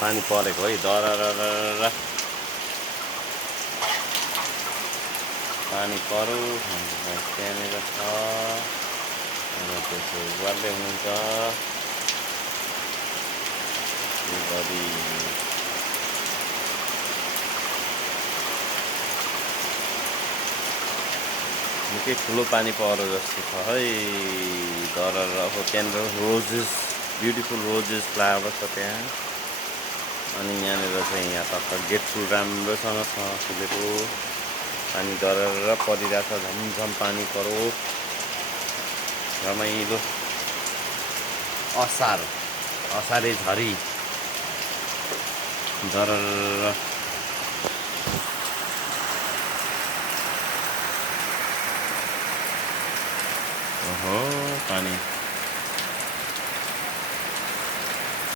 पानी परेको है दरररर पानी पर्यो त्यहाँनिर छ त्यसो गर्दै हुनुहुन्छ गरी निकै ठुलो पानी पऱ्यो जस्तो छ है दरर अब त्यहाँनिर रोजेस ब्युटिफुल रोजेस फ्लावर छ त्यहाँ अनि यहाँनिर चाहिँ यहाँ तक गेट फुल राम्रोसँग छ फुलेको पानी दरर परिरहेछ झमझम पानी परो रमाइलो असारे झरी दरर ओहो पानी